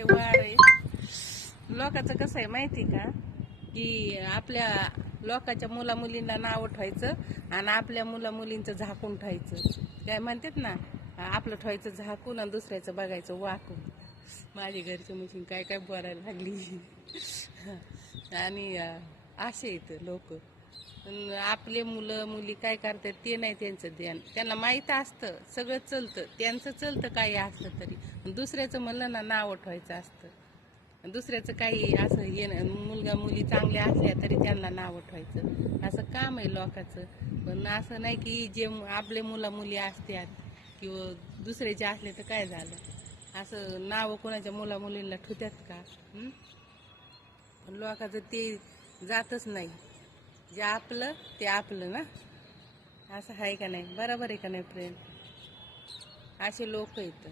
लय वार आहे. लोकांचं कसं आहे माहिती का, की आपल्या लोकांच्या मुला मुलींना नाव ठेवायचं आणि आपल्या मुला मुलींचं झाकून ठेवायचं. काय म्हणतात ना, आपलं ठेवायचं झाकून आणि दुसऱ्याचं बघायचं वाकून. माझी घरची मशीन काय काय बोलायला लागली. आणि असे आहेत लोक. आपले मुलं मुली काय करतात ते नाही त्यांचं ध्यान. त्यांना माहीत असतं सगळं चलतं, त्यांचं चलतं काही असतं तरी. दुसऱ्याचं म्हणलं ना नाव ठेवायचं असतं. दुसऱ्याचं काही असं हे मुलगा मुली चांगल्या असल्या तरी त्यांना नाव ठेवायचं असं काम आहे लोकांचं. पण असं नाही की जे आपले मुला मुली असतात किंवा दुसऱ्याचे असले तर काय झालं, असं नाव कोणाच्या मुला मुलींना ठेवतात का? पण लोकांचं ते जातच नाही. जे आपलं ते आपलं ना, असं आहे का नाही? बरोबर आहे का नाही फ्रेंड? असे लोक आहेत.